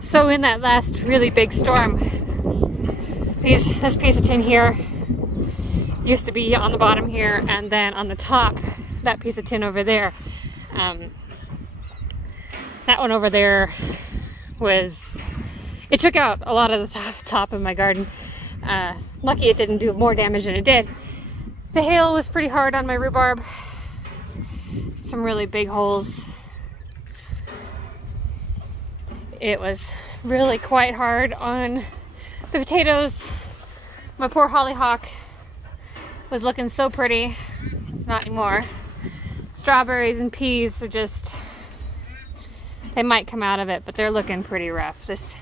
So in that last really big storm, this piece of tin here used to be on the bottom here, and then on the top, that piece of tin over there, that one over there it took out a lot of the top of my garden. Lucky it didn't do more damage than it did. The hail was pretty hard on my rhubarb. Some really big holes. It was really quite hard on the potatoes. My poor hollyhock was looking so pretty. It's not anymore. Strawberries and peas are just, they might come out of it, but they're looking pretty rough. This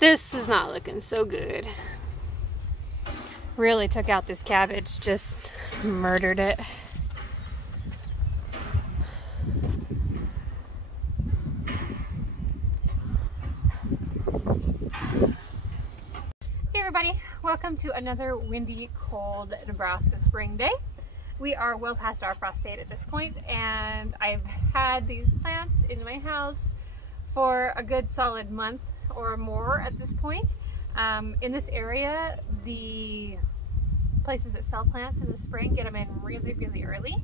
is not looking so good. Really took out this cabbage, just murdered it. Hey everybody, welcome to another windy, cold Nebraska spring day. We are well past our frost date at this point, and I've had these plants in my house for a good solid month or more at this point. In this area, the places that sell plants in the spring get them in really, really early.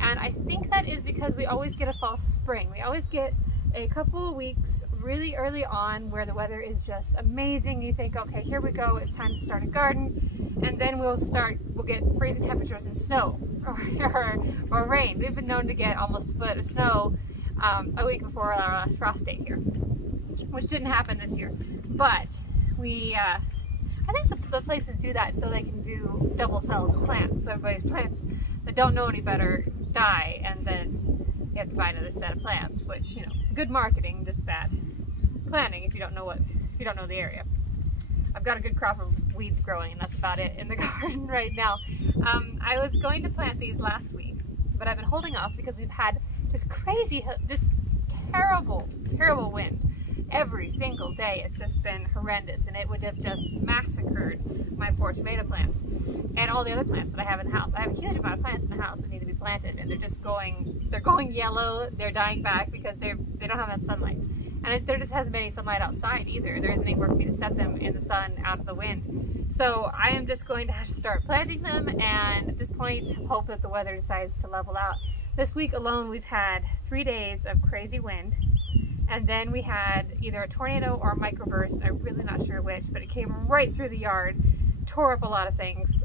And I think that is because we always get a false spring. We always get a couple of weeks really early on where the weather is just amazing. You think, okay, here we go, it's time to start a garden. And then we'll get freezing temperatures and snow or rain. We've been known to get almost a foot of snow a week before our last frost date here, which didn't happen this year. But I think the places do that so they can do double cells of plants. So everybody's plants that don't know any better die, and then you have to buy another set of plants, which, you know, good marketing, just bad planning if you don't know the area. I've got a good crop of weeds growing, and that's about it in the garden right now. I was going to plant these last week, but I've been holding off because we've had this terrible wind. Every single day it's just been horrendous, and it would have just massacred my poor tomato plants and all the other plants that I have in the house. I have a huge amount of plants in the house that need to be planted, and they're going yellow, they're dying back because they don't have enough sunlight. And there just hasn't been any sunlight outside either. There isn't anywhere for me to set them in the sun out of the wind. So I am just going to have to start planting them, and at this point hope that the weather decides to level out. This week alone we've had 3 days of crazy wind. And then we had either a tornado or a microburst, I'm really not sure which, but it came right through the yard, tore up a lot of things,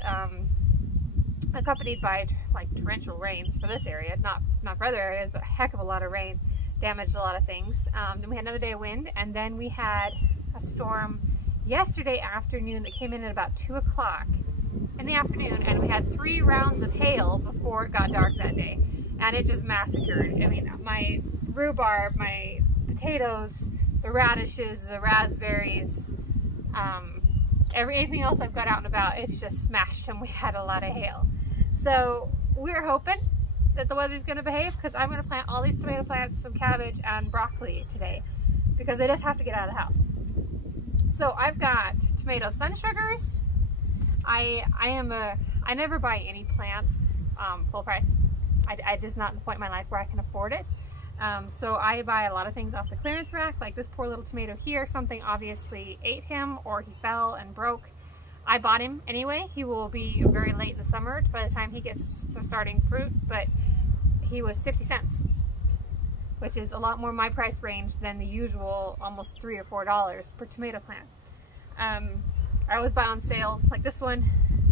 accompanied by like torrential rains for this area, not for other areas, but a heck of a lot of rain, damaged a lot of things. Then we had another day of wind, and then we had a storm yesterday afternoon that came in at about 2 o'clock in the afternoon, and we had 3 rounds of hail before it got dark that day, and it just massacred. I mean, my rhubarb, my potatoes, the radishes, the raspberries, anything else I've got out and about, it's just smashed, and we had a lot of hail. So we're hoping that the weather's going to behave, because I'm going to plant all these tomato plants, some cabbage, and broccoli today, because they just have to get out of the house. So I've got tomato sun sugars. I never buy any plants full price. I just not in the point in my life where I can afford it. So I buy a lot of things off the clearance rack, like this poor little tomato here. Something obviously ate him, or he fell and broke. I bought him anyway. He will be very late in the summer by the time he gets to starting fruit, but he was 50 cents, which is a lot more my price range than the usual almost $3 or $4 per tomato plant. I always buy on sales, like this one.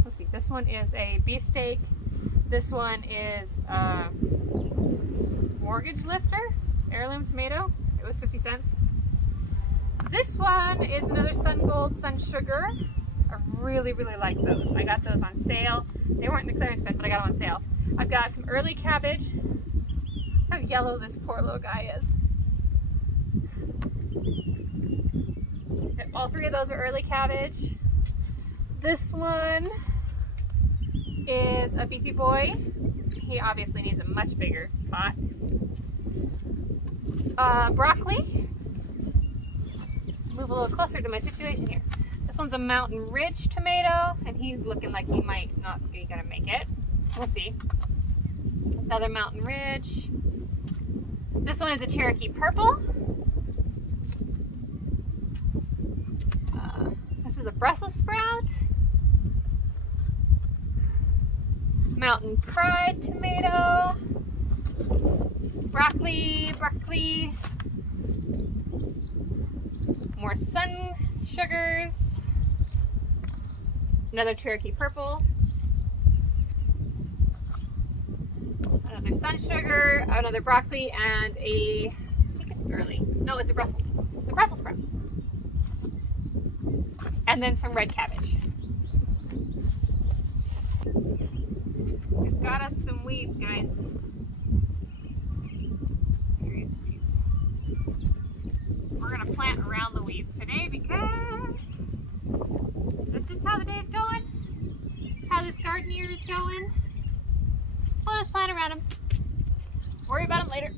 Let's see, this one is a beefsteak. This one is mortgage lifter, heirloom tomato. It was 50 cents. This one is another Sun Gold Sun Sugar. I really, really like those. I got those on sale. They weren't in the clearance bin, but I got them on sale. I've got some early cabbage. Look how yellow this poor little guy is. All 3 of those are early cabbage. This one is a beefy boy. He obviously needs a much bigger pot. Broccoli. Move a little closer to my situation here. This one's a Mountain Ridge tomato, and he's looking like he might not be gonna make it. We'll see. Another Mountain Ridge. This one is a Cherokee Purple. a Brussels sprout, Mountain Pride tomato, broccoli, more sun sugars, another Cherokee purple, another sun sugar, another broccoli, and I think it's early. No, it's a Brussels sprout. And then some red cabbage. We've got us some weeds, guys. Serious weeds. We're gonna plant around the weeds today because that's just how the day's going. It's how this garden year is going. We'll just plant around them. Worry about them later.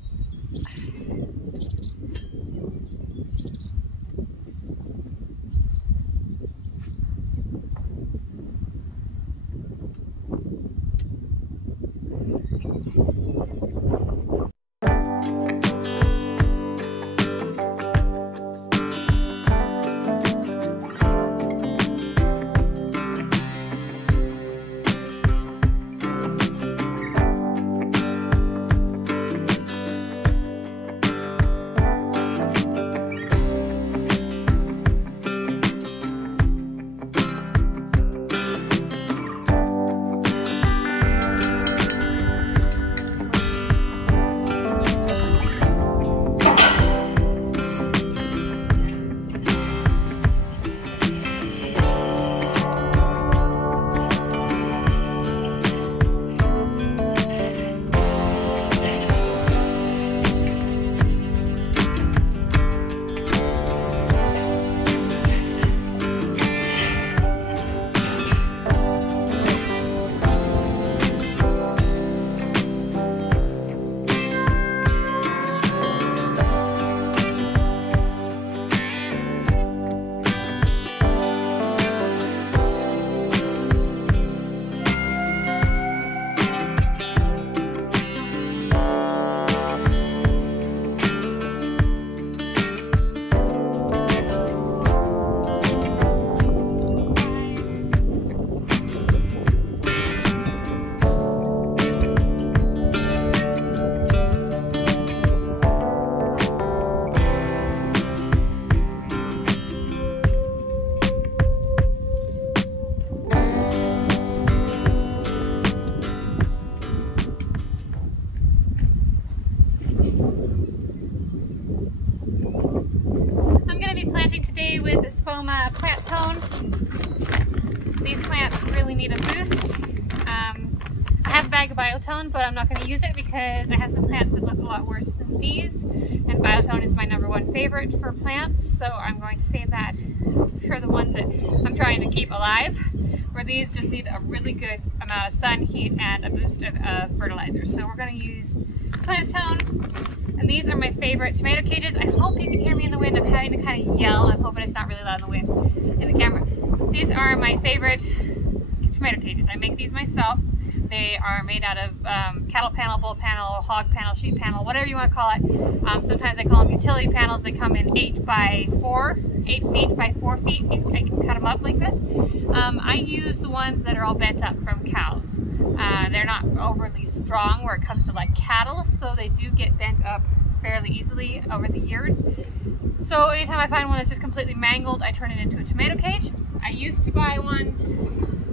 With this Foma plant tone. These plants really need a boost. I have a bag of Biotone, but I'm not going to use it because I have some plants that look a lot worse than these, and Biotone is my #1 favorite for plants, so I'm going to save that for the ones that I'm trying to keep alive, where these just need a really good amount of sun, heat, and a boost of fertilizer. So we're going to use Plant Tone. And these are my favorite tomato cages. I hope you can hear me in the wind. I'm having to kind of yell. I'm hoping it's not really loud in the wind in the camera. These are my favorite tomato cages. I make these myself. They are made out of cattle panel, bull panel, hog panel, sheep panel, whatever you want to call it. Sometimes I call them utility panels. They come in 8 feet by 4 feet. I can cut them up like this. I use the ones that are all bent up from cows. They're not overly strong where it comes to like cattle, so they do get bent up fairly easily over the years. So anytime I find one that's just completely mangled, I turn it into a tomato cage. I used to buy ones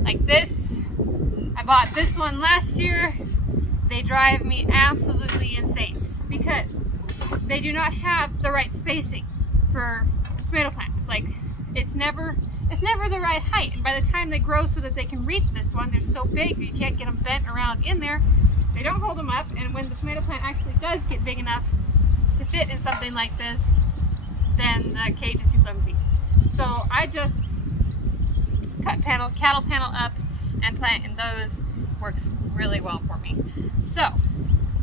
like this. I bought this one last year. They drive me absolutely insane because they do not have the right spacing for tomato plants. Like it's never the right height, and by the time they grow so that they can reach this one, they're so big you can't get them bent around in there. They don't hold them up, and when the tomato plant actually does get big enough to fit in something like this, then the cage is too clumsy. So I just cut cattle panel up and plant in those. Works really well for me. So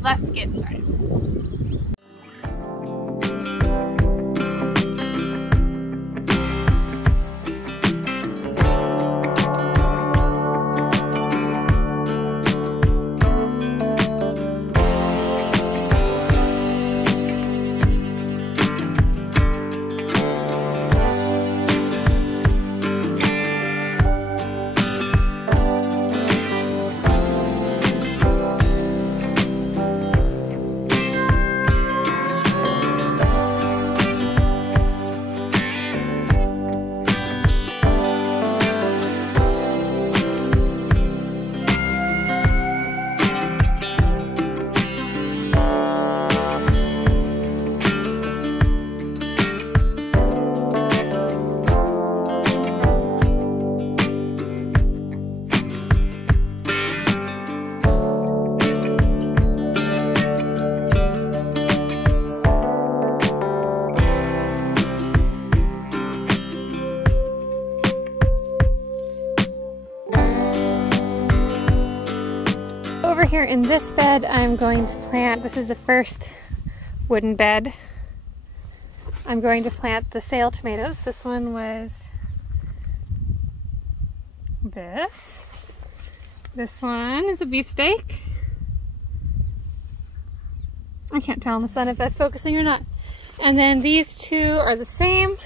let's get started. here in this bed, I'm going to plant, this is the first wooden bed. I'm going to plant the sale tomatoes. This one was this. This one is a beefsteak. I can't tell in the sun if that's focusing or not. And then these two are the same.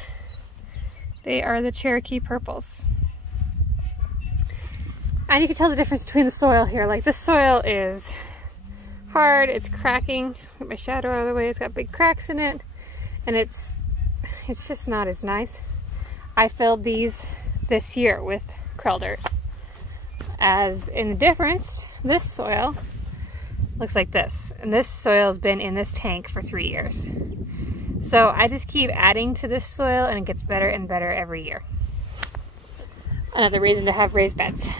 They are the Cherokee purples. And you can tell the difference between the soil here. Like, this soil is hard, it's cracking. Get my shadow out of the way, it's got big cracks in it. And it's just not as nice. I filled these this year with krill dirt. As in the difference, this soil looks like this. And this soil's been in this tank for 3 years. So I just keep adding to this soil and it gets better and better every year. Another reason to have raised beds.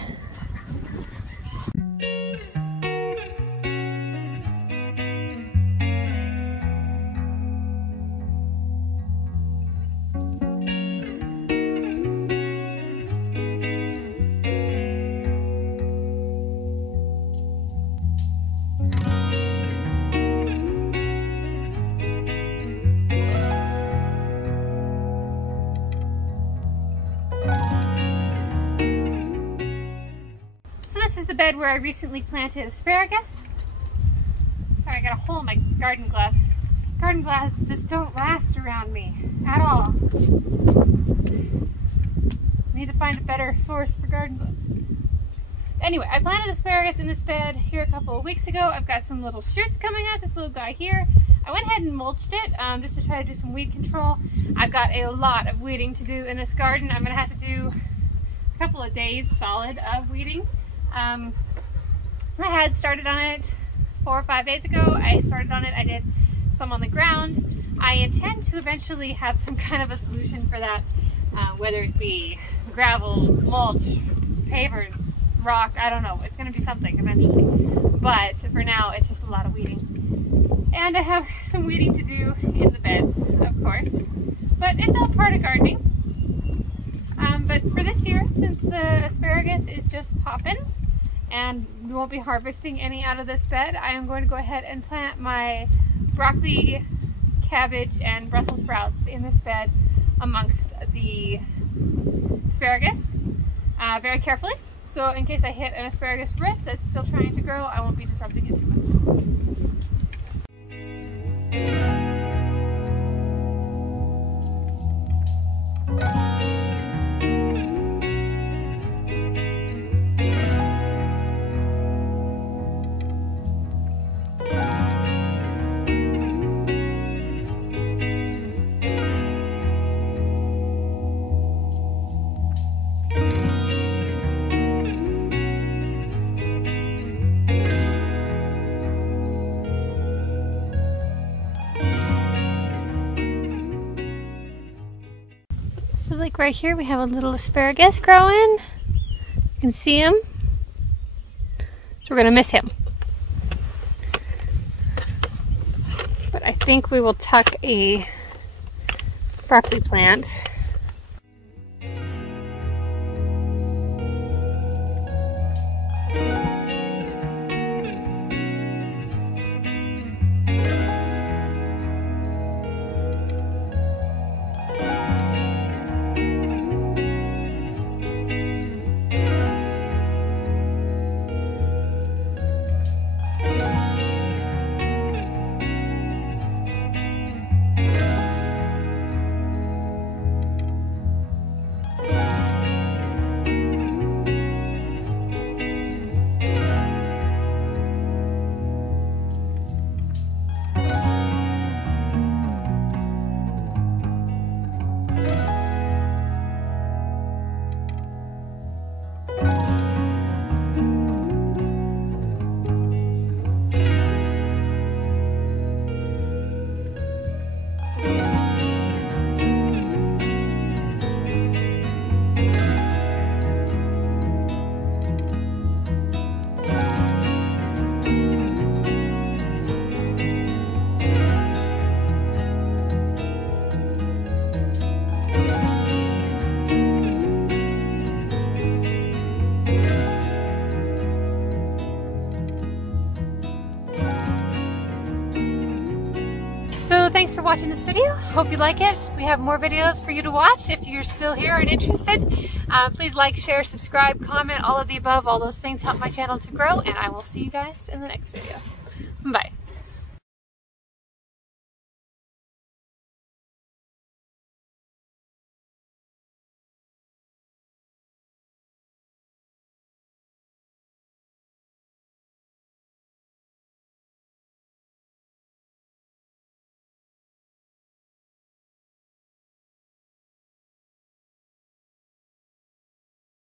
The bed where I recently planted asparagus. Sorry, I got a hole in my garden glove. Garden gloves just don't last around me at all. Need to find a better source for garden gloves. Anyway, I planted asparagus in this bed here a couple of weeks ago. I've got some little shoots coming up, this little guy here. I went ahead and mulched it just to try to do some weed control. I've got a lot of weeding to do in this garden. I'm going to have to do a couple of days solid of weeding. I had started on it 4 or 5 days ago. I started on it, I did some on the ground. I intend to eventually have some kind of a solution for that, whether it be gravel, mulch, pavers, rock, I don't know. It's going to be something eventually. But for now, it's just a lot of weeding. And I have some weeding to do in the beds, of course. But it's all part of gardening. But for this year, since the asparagus is just popping, and we won't be harvesting any out of this bed, I am going to go ahead and plant my broccoli, cabbage, and Brussels sprouts in this bed amongst the asparagus very carefully. So in case I hit an asparagus root that's still trying to grow, I won't be disrupting it too much. So like right here we have a little asparagus growing. You can see him. So we're gonna miss him. But I think we will tuck a broccoli plant . watching this video. Hope you like it. We have more videos for you to watch if you're still here and interested. Please like, share, subscribe, comment, all of the above. All those things help my channel to grow, and I will see you guys in the next video. Bye.